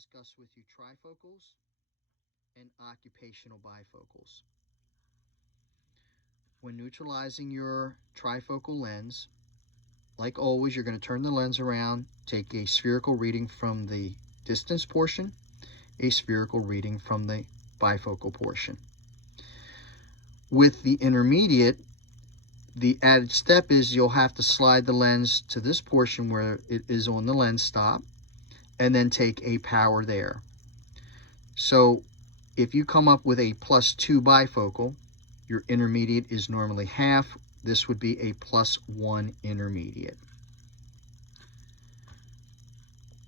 discuss with you trifocals and occupational bifocals. When neutralizing your trifocal lens, like always, you're going to turn the lens around, take a spherical reading from the distance portion, a spherical reading from the bifocal portion. With the intermediate, the added step is you'll have to slide the lens to this portion where it is on the lens stop, and then take a power there. So if you come up with a +2 bifocal, your intermediate is normally half. This would be a +1 intermediate.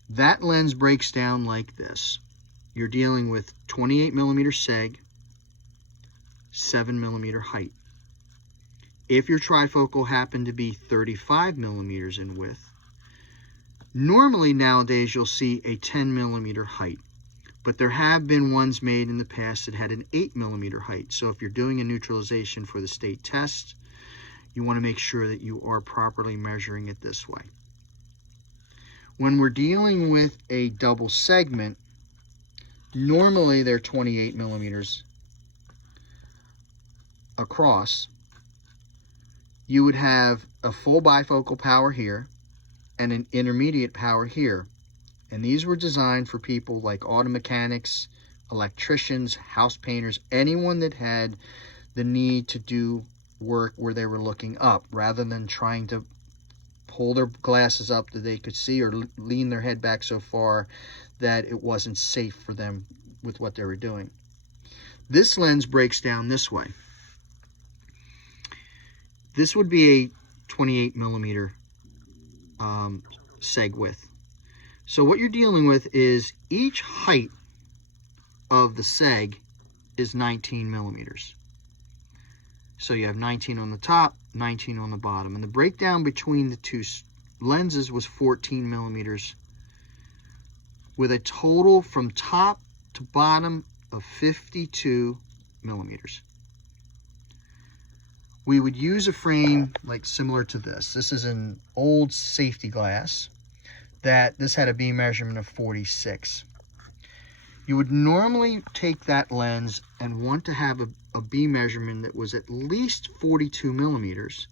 That lens breaks down like this. You're dealing with 28mm seg, 7mm height. If your trifocal happened to be 35mm in width, normally nowadays you'll see a 10mm height, but there have been ones made in the past that had an 8mm height. So if you're doing a neutralization for the state test, you want to make sure that you are properly measuring it this way. When we're dealing with a double segment, normally they're 28mm across. You would have a full bifocal power here and an intermediate power here. And these were designed for people like auto mechanics, electricians, house painters, anyone that had the need to do work where they were looking up rather than trying to pull their glasses up that they could see or lean their head back so far that it wasn't safe for them with what they were doing. This lens breaks down this way. This would be a 28mm seg width. So what you're dealing with is each height of the seg is 19mm. So you have 19 on the top, 19 on the bottom. And the breakdown between the two lenses was 14mm with a total from top to bottom of 52mm. We would use a frame like similar to this. This is an old safety glass that this had a beam measurement of 46. You would normally take that lens and want to have a beam measurement that was at least 42mm,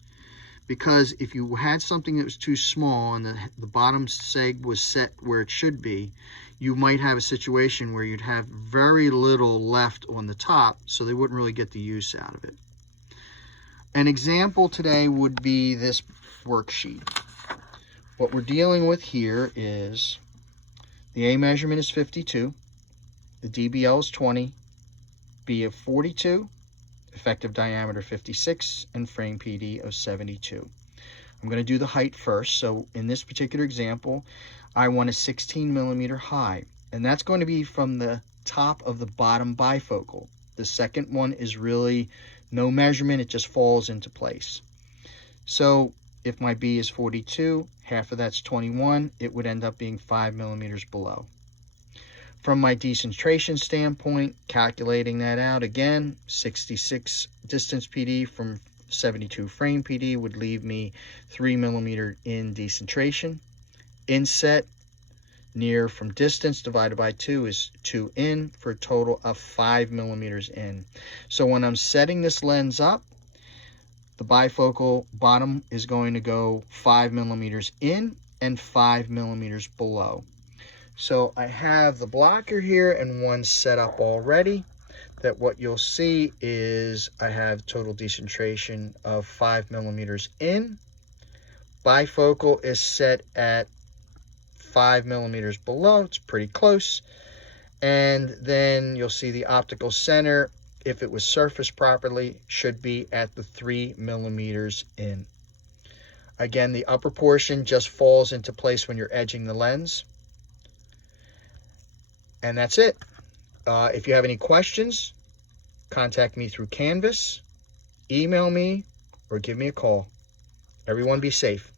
because if you had something that was too small and the bottom seg was set where it should be, you might have a situation where you'd have very little left on the top, so they wouldn't really get the use out of it. An example today would be this worksheet. What we're dealing with here is the A measurement is 52, the DBL is 20, B of 42, effective diameter 56, and frame PD of 72. I'm going to do the height first. So in this particular example, I want a 16mm high, and that's going to be from the top of the bottom bifocal. The second one is really no measurement, it just falls into place. So if my B is 42, half of that's 21, it would end up being 5mm below. From my decentration standpoint, calculating that out again, 66 distance PD from 72 frame PD would leave me 3mm in decentration. Inset, near from distance divided by 2 is 2 in, for a total of 5mm in. So when I'm setting this lens up, the bifocal bottom is going to go 5mm in and 5mm below. So I have the blocker here and one set up already, that what you'll see is I have total decentration of 5mm in. Bifocal is set at 5mm below, it's pretty close. And then you'll see the optical center, if it was surfaced properly, should be at the 3mm in. Again, the upper portion just falls into place when you're edging the lens. And that's it. If you have any questions, contact me through Canvas, email me, or give me a call. Everyone be safe.